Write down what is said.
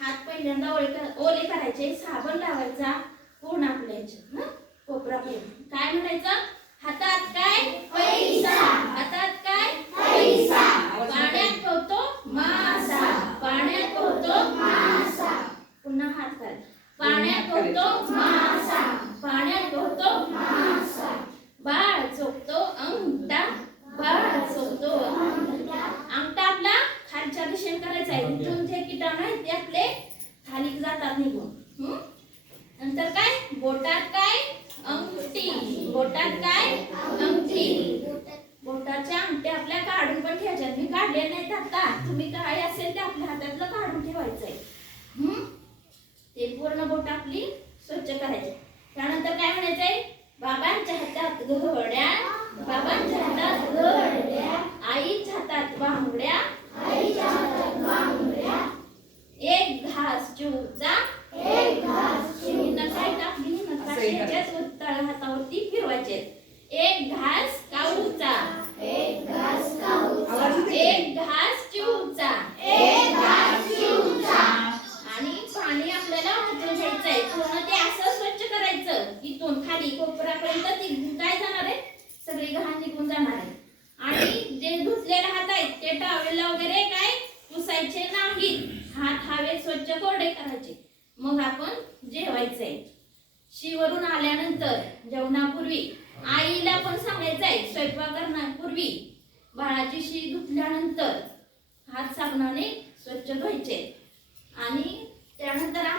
हात पहिल्यांदा ओले ओले करायचे साबण लावायचा पूर्ण आपल्या कोपरा ना काय म्हणायचं? हातात काय? पैसा. हातात काय? पैसा. पाण्यात पोहतो मासा. पाण्यात पोहतो मासा. पुन्हा हात काय पाण्यात पोहतो मासा. पाण्यात पोहतो मासा. बाळ झोपतो अंगठा. बाळ झोपतो अंगठा. आपला खालच्या दिशेने करायचा आहे. तुमचे किटाणू आहेत ते आपले खाली निघून. नंतर काय? बोटात काय? अंगठी. बोटात काय? अंगठी. बोटाच्या अंगठ्या आपल्या काढून पण ठेवायच्या मी काढल्या नाहीत आता. तुम्ही काय असेल ते आपल्या हातातलं काढून ठेवायचंय. हम्म? ते पूर्ण बोट आपली स्वच्छ करायची. त्यानंतर काय म्हणायचंय? एक घास चिवचा एक घास चिवचा काय टाकली. नकाशाच्याच तळ हातावरती फिरवायचे. एक घास काऊचा. एक घास येते? एक घास चिवचा एक घास चिवचा आणि पाणी आपल्याला वाटून घ्यायचंय. पूर्ण ते असं स्वच्छ करायचं इथून खाली कोपरापर्यंत ती काय जाणार आहे. सगळी घाण निघून जाणार आहे. आणि जे धुतलेले हात आहेत ते टावेला वगैरे काय पुसायचे नाहीत. हात हवे स्वच्छ कोरडे करायचे. मग आपण जेवायचंय शीवरून आल्यानंतर जेवणापूर्वी आईला पण सांगायचंय स्वयंपाक करण्यापूर्वी बाळाची शी धुतल्यानंतर हात साबणाने स्वच्छ धुवायचे.